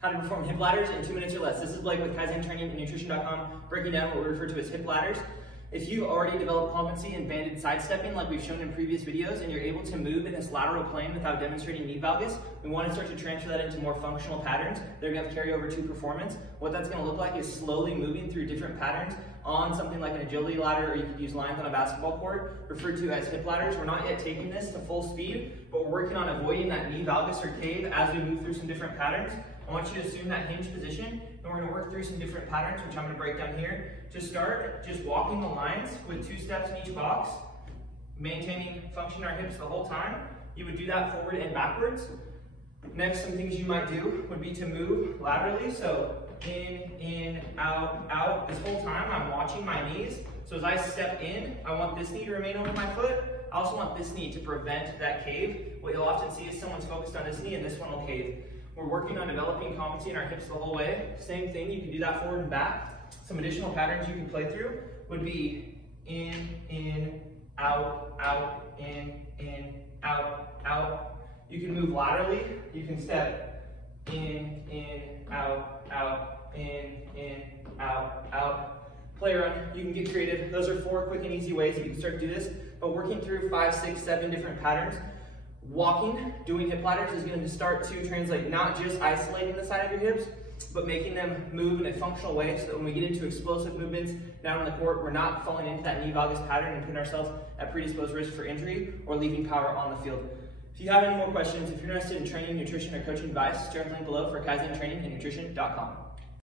How to perform hip ladders in 2 minutes or less. This is Blake with Kaizen Training and Nutrition.com, breaking down what we refer to as hip ladders. If you already developed competency in banded sidestepping like we've shown in previous videos, and you're able to move in this lateral plane without demonstrating knee valgus, we want to start to transfer that into more functional patterns. They're going to carry over to performance. What that's going to look like is slowly moving through different patterns on something like an agility ladder, or you could use lines on a basketball court, referred to as hip ladders. We're not yet taking this to full speed, but we're working on avoiding that knee valgus or cave as we move through some different patterns. I want you to assume that hinge position, and we're going to work through some different patterns, which I'm going to break down here. To start, just walking the lines with 2 steps in each box, maintaining function in our hips the whole time. You would do that forward and backwards. Next, some things you might do would be to move laterally, so in, out. This whole time, I'm watching my knees. So as I step in, I want this knee to remain over my foot. I also want this knee to prevent that cave. What you'll often see is someone's focused on this knee and this one will cave. We're working on developing competency in our hips the whole way. Same thing, you can do that forward and back. Some additional patterns you can play through would be in, out, in, out. You can move laterally. You can step in, out, in, out. Play around. You can get creative. Those are 4 quick and easy ways that you can start to do this. But working through 5, 6, 7 different patterns. Walking, doing hip ladders is going to start to translate not just isolating the side of your hips, but making them move in a functional way so that when we get into explosive movements down on the court, we're not falling into that knee valgus pattern and putting ourselves at predisposed risk for injury or leaving power on the field. If you have any more questions, if you're interested in training, nutrition, or coaching advice, check the link below for Kaizen Training and Nutrition.com.